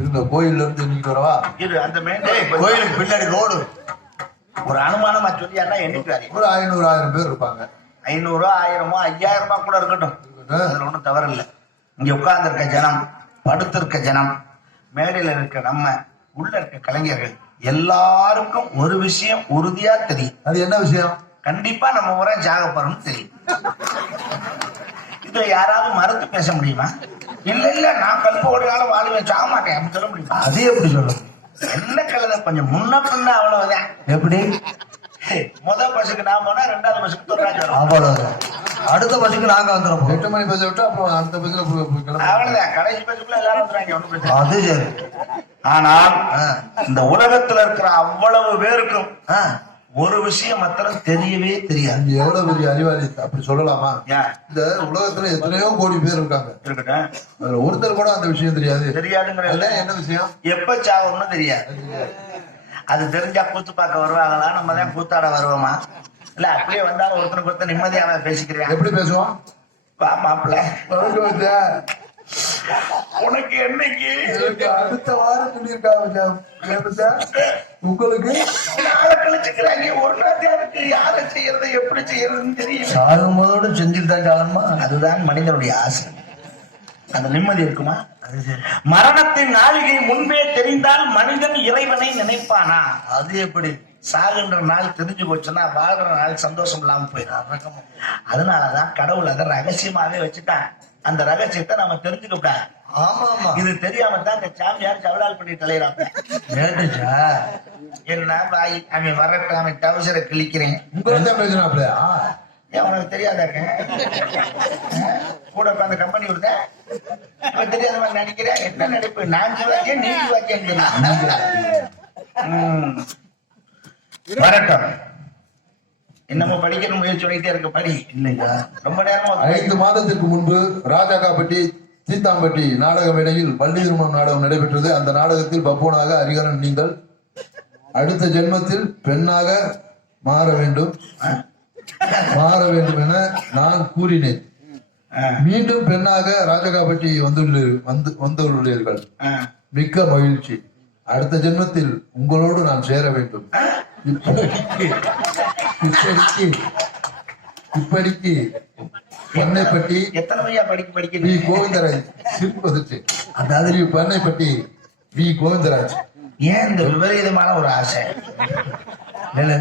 இருங்க கோயில்ல இருந்து இன்னைக்கு வரவா இது அந்த கோயிலுக்கு பின்னாடி ரோடு ஒரு அனுமானமா சொல்லியாருன்னா எண்ணிக்காரு ஒரு 500,000 பேர் இருப்பாங்க. 500 1000 5000 கூட இருக்கட்டும், அதுல ஒண்ணும் தவறு இல்லை. இங்க உட்கார்ந்து இருக்க ஜனம், படுத்திருக்க ஜனம், மேடையில இருக்க நம்ம, உள்ள இருக்க கலைஞர்கள் எல்லாருக்கும் ஒரு விஷயம் உறுதியா தெரியும். அது என்ன விஷயம்? கண்டிப்பா நம்ம ஊரே ஜாகப்பறோம்னு தெரியும். இதை யாராவது மறுத்து பேச முடியுமா? இல்ல இல்ல நான் கல்ப ஒரு காலம் வாழுவேன் சாக மாட்டேன் அப்படின்னு சொல்ல முடியுமா? அது எப்படி சொல்லும்? என்ன கலத கொஞ்சம் முன்ன பின்ன அவ்வளவுதான். எப்படி? முதல் பஸ்ஸுக்கு நான் போனா 2வது பஸ்ஸுக்கு துர்ராஜ் வரும். அவ்வளவுதான். அடுத்த பஸ்ஸுக்கு நாங்க வந்துடும். 8 மணி பஸ் விட்டு அப்புறம் அடுத்த பஸ்ல அவ்வளவுதான். கடைசி பஸ்ஸுக்குள்ள எல்லாரும் வந்துறாங்க. ஒன்றும் பிரச்சனை. அது சரி. ஆனால் இந்த உலகத்துல இருக்கிற அவ்வளவு பேருக்கும் ஒரு விஷயம் மாத்திரம் தெரியவே தெரியாது. எவ்வளவு பெரிய அறிவாளி அப்படி சொல்லலாமா? இந்த உலகத்துல எத்தனையோ கோடி பேர் இருக்காங்க. இருக்கட்டும், அதுல ஒருத்தர் கூட அந்த விஷயம் தெரியாது. தெரியாதுங்கிறது என்ன விஷயம்? எப்ப சாகணும்னு தெரியாது. அது தெரிஞ்சா கூத்து பார்க்க வருவாங்களா? நம்ம தான் கூத்தாட வருவோமா? இல்ல அப்படியே வந்தாலும் ஒருத்தருக்கு ஒருத்தர் நிம்மதியாக பேசிக்கிறேன். எப்படி பேசுவோம்? மாப்பிள்ள உனக்கு என்னைக்கு அடுத்த வாரம் சொல்லியிருக்காங்க உங்களுக்கு நாளை கழிச்சுக்கிறாங்க. ஒரு நாளைக்கு யாரை செய்யறது எப்படி செய்யறதுன்னு தெரியும். சாகும்போதோடு செஞ்சுட்டு தான் சாகணுமா? அதுதான் மனிதனுடைய ஆசை. அந்த நிம்மதி இருக்குமா? மரணத்தின் நாளிகை முன்பே தெரிந்தால் மனிதன் இறைவனை நினைப்பானா? அது எப்படி? சாகுன்ற நாள் தெரிஞ்சு போச்சுன்னா வாழ்ற நாள் சந்தோஷம் இல்லாம போயிடும். அதனாலதான் கடவுள் அதை ரகசியமாவே வச்சுட்டான். அந்த ரகசியத்தை நம்ம தெரிஞ்சுக்க கூடாது. ஆமா ஆமா. இது தெரியாம தான் இந்த சாமியார் சவடால் பண்ணி தலையிறாங்க. என்ன வாய் அவன் வரட்டும், அவன் டவுசரை கிழிக்கிறேன். உங்களுக்கு பேசுறாப்லையா? ஏன் உனக்கு தெரியாதாங்க? கூட உட்காந்து கம்பெனி விடுத தெரியாத மாதிரி நடிக்கிறேன். என்ன நடிப்பு? நான் சொல்றேன் நீ வாக்கியம் வரட்டும். இன்னமும் படிக்கிற முயற்சி பண்ணிட்டே இருக்க. படி இல்லையா? ரொம்ப நேரமா 5 மாதத்திற்கு முன்பு ராஜாக்காப்பட்டி சீத்தாம்பட்டி நாடக மேடையில் பள்ளி திருமணம் நாடகம் நடைபெற்றது. அந்த நாடகத்தில் பப்பூனாக ஹரிகரன் நீங்கள் அடுத்த ஜென்மத்தில் பெண்ணாக மாற வேண்டும் என நான் கூறினேன். மீண்டும் பெண்ணாக ராஜகாப்பட்டி வந்துள்ளீர்கள். மிக்க மகிழ்ச்சி. அடுத்த ஜென்மத்தில் உங்களோடு நான் சேர வேண்டும். இப்படிக்கு பண்ணைப்பட்டி வி கோவிந்தராஜ் சிரிப்பதற்கு அதாவது பண்ணைப்பட்டி வி கோவிந்தராஜ். ஏன் இந்த விபரீதமான ஒரு ஆசை?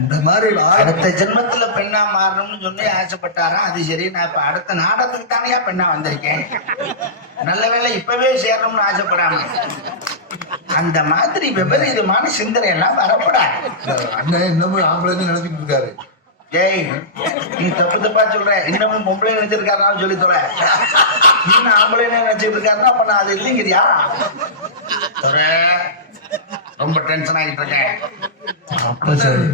இந்த மாதிரி அடுத்த ஜென்மத்துல பெண்ணா மாறணும்னு சொல்லி ஆசைப்பட்டாரா? அது சரி. நான் இப்ப அடுத்த நாடகத்துக்கு தானே பெண்ணா வந்திருக்கேன். நல்ல வேளை இப்பவே சேரணும்னு ஆசைப்படாம அந்த மாதிரி விபரீதமான சிந்தனை எல்லாம் வரப்படாது. அண்ணன் இன்னமும் ஆம்பளைன்னு நினைச்சிட்டு இருக்காரு. ஏய், நீ தப்பு தப்பா சொல்ற. இன்னமும் பொம்பளை நினைச்சிருக்காரு சொல்லி தொலை. இன்னும் ஆம்பளை நினைச்சிட்டு இருக்காருன்னா அப்ப நான் அது இல்லைங்கிறியா? ரொம்ப டென்ஷன் ஆகிட்டு இருக்கேன்.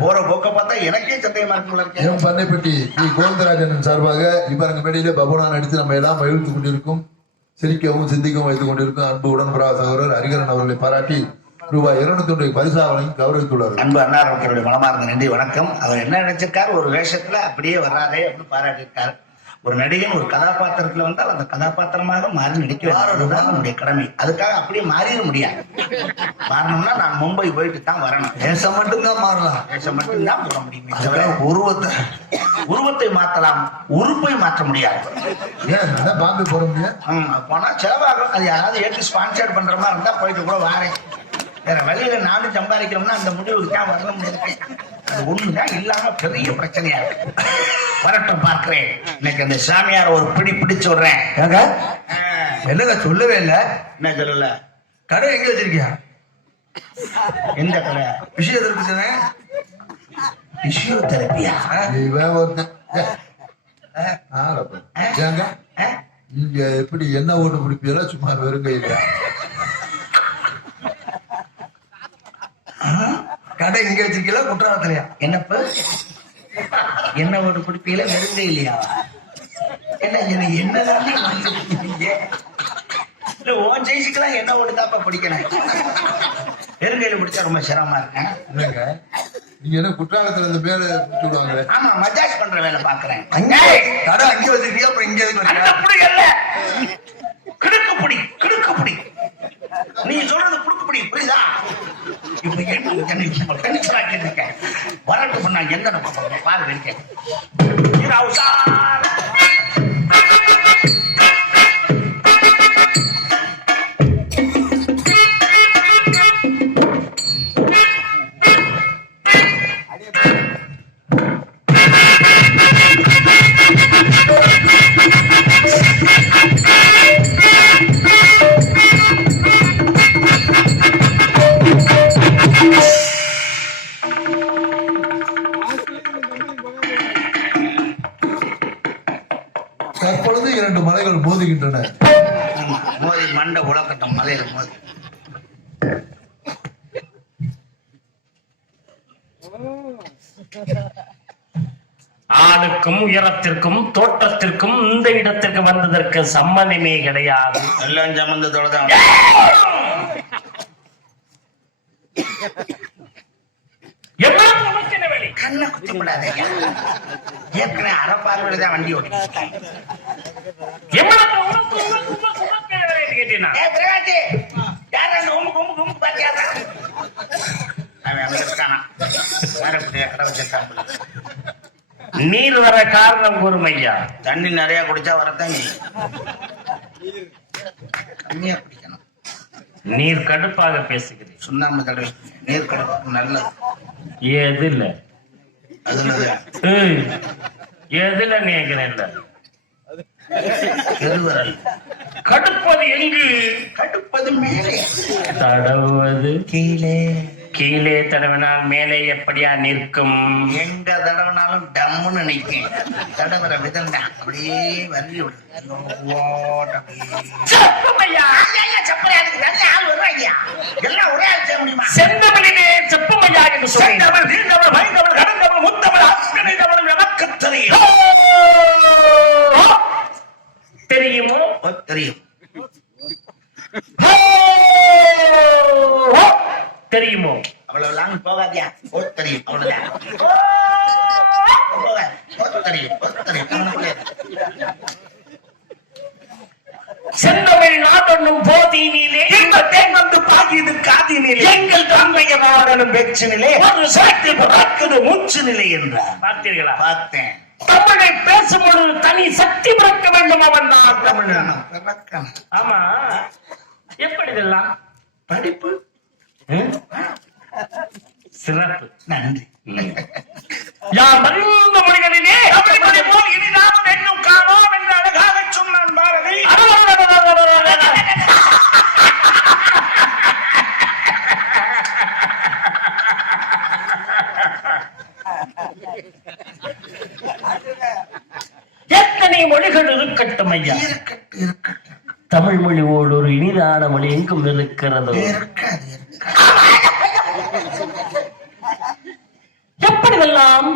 போற போக்க பார்த்தா எனக்கே சந்தேகமா இருக்கு. பண்ணைப்பட்டி வி கோவிந்தராஜன் சார்பாக இவரங்க மேடையிலே பபுனா நடித்து நம்ம எல்லாம் மகிழ்ந்து கொண்டிருக்கும், சிரிக்கவும் சிந்திக்கவும் வைத்துக் கொண்டிருக்கும் அன்பு உடன்பரா சகோதரர் ஹரிகரன் அவர்களை பாராட்டி ரூபாய் 200 பரிசாவளையும் கௌரவித்துள்ளார். அன்பு அன்னாரவர்களுடைய மனமார்ந்த நன்றி வணக்கம். அவர் என்ன நினைச்சிருக்காரு? ஒரு வேஷத்துல அப்படியே வராதே அப்படின்னு பாராட்டியிருக்காரு. ஒரு நடிகன் ஒரு கதாபாத்திரத்துல வந்தால் அந்த கதாபாத்திரமாக மாறி நடிக்க வேண்டியதுதான் நம்முடைய கடமை. அதுக்காக அப்படியே மாறிட முடியாது. மாறணும்னா நான் மும்பை போயிட்டு தான் வரணும். வேஷம் மட்டும்தான் மாறலாம். வேஷம் மட்டும்தான் போட முடியும். உருவத்தை மாற்றலாம், உறுப்பை மாற்ற முடியாது. ஏன் பாம்பே போட முடியாது? போனா செலவாகும். அது யாராவது ஏற்று ஸ்பான்சர் பண்ற மாதிரி இருந்தா போயிட்டு கூட வாரேன். வேற வழியில நானும் சம்பாதிக்கணும்னா அந்த முடிவுக்கு தான் வரணும் இருக்கேன். அது ஒண்ணுதான் இல்லாம பெரிய பிரச்சனையா இருக்கு. வரட்டும் பார்க்கிறேன். இன்னைக்கு அந்த சாமியார் ஒரு பிடிச்சு விடுறேன். என்னங்க சொல்லவே இல்ல? என்ன சொல்லல? கடை எங்க வச்சிருக்கியா? எந்த கடை? பிசியோதெரபியா? இங்க எப்படி என்ன ஓட்டு பிடிப்பீங்களா? சும்மா வெறுங்க இல்ல. கடை இங்க வச்சிருக்கீங்களா குற்றாலத்திலையா? என்னப்ப என்ன ஓட்டு பிடிப்பீங்களா? வெறுங்க இல்லையா? என்ன என்னதான் உன் ஜெயிச்சுக்கலாம் என்ன ஓட்டு தாப்பா பிடிக்கணும். வெறுங்கையில பிடிச்சா ரொம்ப சிரமமா இருக்கேன். இல்லைங்க, நீங்க என்ன குற்றாலத்துல இந்த பேரு சொல்லுவாங்க? ஆமா, மஜாஜ் பண்ற வேலை பாக்குறேன். கடை அங்கே வச்சிருக்கியா? அப்புறம் இங்க கிடுக்கு பிடி நீ சொல்றது புடுக்குப்படி புரியுதா? இப்ப கேட்டிருக்கேன் வரட்டு பண்ணா எங்க பாரு இருக்கேன். தற்பொழுது 2 மலைகள் மோதுகின்றன. மோதி மண்டை உலக்கட்டும் மலையில மோதி. ஆளுக்கும் உயரத்திற்கும் தோற்றத்திற்கும் இந்த இடத்திற்கு வந்ததற்கு சம்மதமே கிடையாது. எல்லாம் சம்பந்தத்தோடதான். கண்ணை குத்தி விடாத. ஏற்கனவே அறப்பார்வையில்தான் வண்டி ஓட்டிட்டேன். நீர் வர காரணம் கூறுமையா. தண்ணி நிறைய குடிச்சா வரத்தான் கம்மியா குடிக்கணும். நீர் கடுப்பாக பேசுகிறேன். சுண்ணாம்பு தடவை நீர் கடுப்பு நல்லது. எதுல அதுல எதுல நீக்கிறேன். பெருவரல் கடுப்பது எங்கு? கடுப்பது மேலே, தடவுவது கீழே. கீழே தடவினால் மேலே எப்படியா நிற்கும்? எங்க தடவினாலும் டம்முன்னு நிற்கும். தடவுற விதம் அப்படியே வரி விடுது. எல்லாம் ஒரே ஆள் செய்ய முடியுமா? செந்தமிழிலே செப்பமையா என்று செந்தமிழ், நீண்டமிழ், வைந்தமிழ், கடந்தமிழ், முத்தமிழ், அத்தனை தமிழ் எனக்கு தெரியும். தெரியுமோ? தெரியும். தெரியுமோ? அவ்வளவு லாங் போகாதியா? தெரியும். அவ்வளவுதான். செந்தமிழ் நாடொன்னும் போதினிலே தேங்கந்து பாகிது காதினிலே எங்கள் தந்தைய நாடனும் வெற்றினிலே ஒரு சாட்சி பார்க்குது மூச்சு நிலை என்றார். பார்த்தீர்களா? பார்த்தேன். தமிழை பேசும்பொழுது தனி சக்தி பிறக்க வேண்டும். அவன் தான் தமிழன். ஆமா, எப்படி இதெல்லாம்? படிப்பு சிறப்பு. நன்றி. யார் அறிந்த மொழிகளிலே தமிழ் மொழி போல் இனிதாலும் என்னும் காணோம் என்று அழகாக சொன்னான் பாரதி. எத்தனை மொழிகள் இருக்கட்டும் ஐயா, தமிழ் மொழி போல் ஒரு இனிதான மொழி எங்கும் இருக்கிறது. எப்படிவெல்லாம்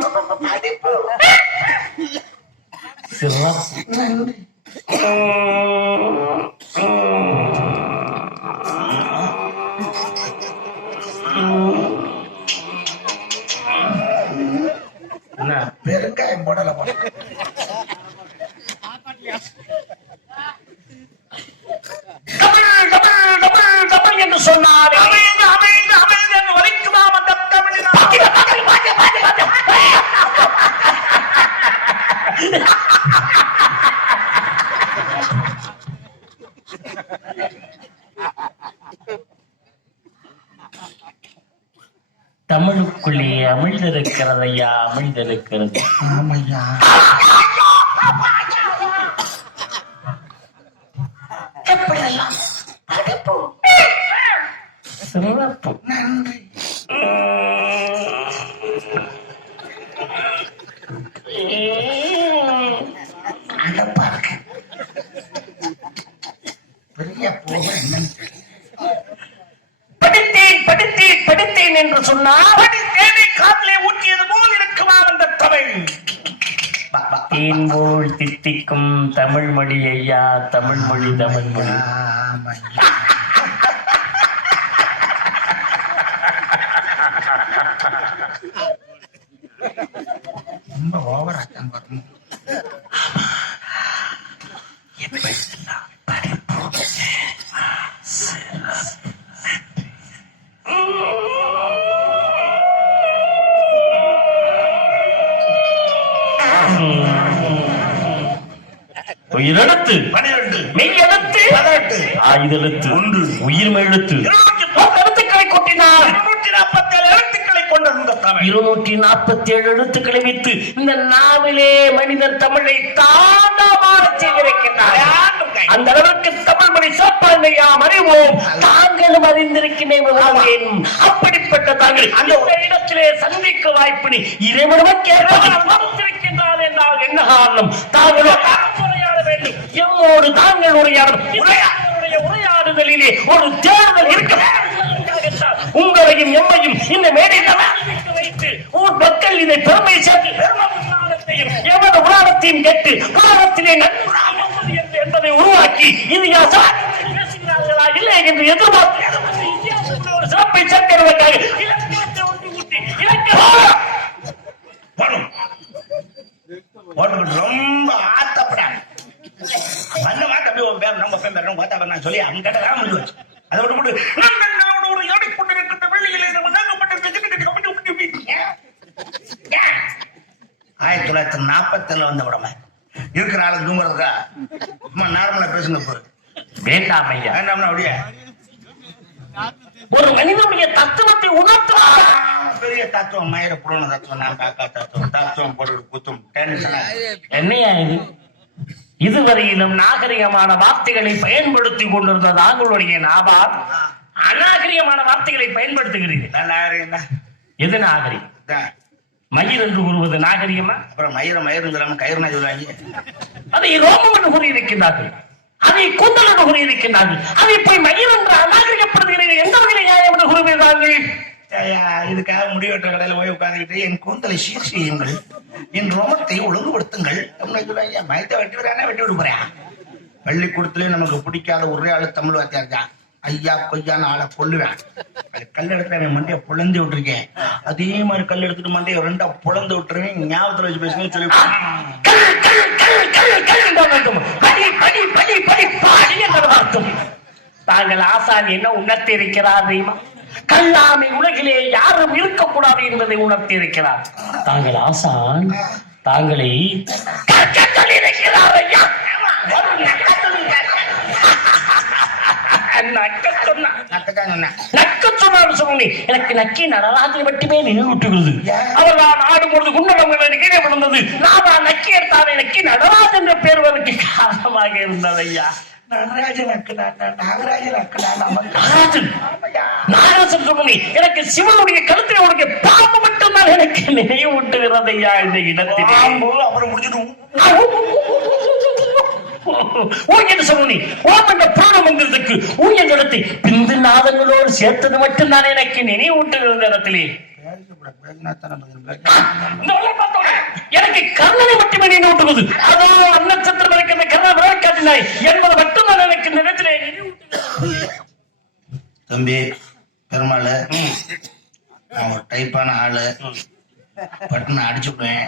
பெருங்காயம் போடல தமிழ் என்று சொன்னார். அமைந்து அமைந்து அமைந்து என்று வலிக்குமாம் அந்த தமிழின். தமிழுக்குள்ளே அமிழ்ந்திருக்கிறது ஐயா, அமிழ்ந்திருக்கிறது. ஆமையா, எப்படியெல்லாம் படிப்பு சிறப்பு. நன்றி. அடப்பாருங்க பெரிய போக என்னன்னு படித்தேன் படித்தேன் படித்தேன் என்று சொன்னால் படித்தேனை காட்டிலே ஊற்றியது போல் இருக்குமா அந்த தமிழ். தேன்போல் தித்திக்கும் தமிழ் மொழி ஐயா, தமிழ் மொழி, தமிழ் மொழி. ரொம்ப ஓவராட்டம் வரணும். எப்படி படிப்பு உயிரெழுத்து 12 மெய் எழுத்து 18 ஆயுதெழுத்து 1 உயிர்மை எழுத்து 210 எழுத்துக்களை கொட்டினார். 247 எழுத்துக்களை கொண்ட இந்த தமிழ் 247 எழுத்துக்களை வைத்து இந்த நாவிலே மனிதன் தமிழை தாண்டமாக செய்திருக்கிறார். அந்த அளவிற்கு தமிழ் மொழி சிறப்பாக அறிவோம். தாங்களும் அறிந்திருக்கிறேன். அப்படிப்பட்ட தாங்கள் அந்த இடத்திலே சந்திக்க வாய்ப்பினை இறைவனும் கேட்டிருக்கின்றார் என்றால் என்ன காரணம்? தாங்களும் உரையாட வேண்டும். எம்மோடு தாங்கள் உரையாடுதலிலே ஒரு தேர்தல் இருக்க உங்களையும் எம்மையும் இந்த மேடையில் வைத்து ஊர் மக்கள் இதை பெருமை சேர்த்து எமது உலகத்தையும் கேட்டு உலகத்திலே என்பதை உருவாக்கி இது பேசுகிறார்களா இல்லை என்று எதிர்பார்த்து ஒரு சிறப்பை சேர்க்கிறதற்காக ரொம்ப ஆத்தப்படாது அந்த மாதிரி அப்படியே உன் பேர் நம்ம பேர் பார்த்தா நான் சொல்லி அவங்க கேட்டதான் முடிஞ்சு வச்சு அதை விட்டு ஒரு ஓடிக்கொண்டிருக்கின்ற வெள்ளியிலே நம்ம ஆயிரத்தி 1947 வந்த உடமை இருக்கிற ஆளு தூங்குறதுக்கா சும்மா நார்மலா பேசுங்க போது வேண்டாம் ஐயா. வேண்டாம்னா அப்படியே ஒரு மனிதனுடைய தத்துவத்தை உணர்த்துவார். பெரிய தத்துவம் மயிர புரோண தத்துவம் நான் காக்கா தத்துவம் போட்டு குத்தும் என்னையா இது? இதுவரையிலும் நாகரிகமான வார்த்தைகளை பயன்படுத்தி கொண்டிருந்த தாங்களுடைய நாவால் அநாகரிகமான வார்த்தைகளை பயன்படுத்துகிறீர்கள். எது நாகரிகம்? மயிர் என்று கூறுவது நாகரிகமா? அப்புறம் மயிரம் கயிறு சொல்லுவாங்க. அதை ரோமம் என்று கூறியிருக்கிறார்கள், அதை கூந்தல் என்று கூறியிருக்கிறார்கள். அதை போய் மயிர் என்று அநாகரிகப்படுத்துகிறீர்கள். எந்த வகையில் நியாயம் என்று கூறுகிறார்கள்? இதுக்காக முடிவெற்ற கடையில போய் உட்கார்ந்துக்கிட்டு என் கூந்தலை சீர் செய்யுங்கள், என் ரோமத்தை ஒழுங்குபடுத்துங்கள் அப்படின்னு சொல்லுவாங்க. மயத்தை வெட்டி விடுறானே வெட்டி விட்டு போறேன். பள்ளிக்கூடத்திலே நமக்கு பிடிக்காத ஒரே ஆளு தமிழ் வாத்தியார் தான். ஐயா கொய்யான்னு ஆளை கொல்லுவேன். அது கல் எடுத்து அவன் மண்டையை பொழந்து விட்டுருக்கேன். அதே மாதிரி கல் எடுத்துட்டு மண்டையை 2 பொழந்து விட்டுருவேன். ஞாபகத்துல வச்சு பேசுங்க சொல்லி தாங்கள் ஆசான் என்ன உணர்த்தி இருக்கிறார் தெரியுமா? கல்லாமை உலகிலே யாரும் இருக்கக்கூடாது என்பதை உணர்த்தி இருக்கிறார். தாங்கள் ஆசான் தாங்களை எனக்கு நக்கி நடராஜனை மட்டுமே நினைவூட்டுகிறது. அவர்தான் ஆடும்பொழுது குண்டலம் கீழே விழுந்தது. நான் தான் நக்கி எடுத்தாலே நக்கி நடராஜ் என்ற பேருவதற்கு காரணமாக இருந்தது ஐயா. எனக்கு சிவனுடைய கருத்தில் உனக்கு பாம்பு மட்டும்தான் எனக்கு நினைவூட்டுகிறது ஐயா. இந்த இடத்திலே அப்புறம் முடிச்சிடும் பிந்து நாதங்களோடு சேர்த்தது மட்டும்தான் எனக்கு நினைவூட்டுகிறது. இடத்திலே எனக்கு கர்ணனை மட்டுமே நினைவூட்டுவது. அதோ அன்னச்சத்திரம் இருக்கின்ற கர்ணன் விளையாட்டினாய் என்பது மட்டும்தான் எனக்கு நினைத்திலே. தம்பி பெருமாள், நான் ஒரு டைப்பான ஆளு, பட்டுன்னு அடிச்சுடுவேன்.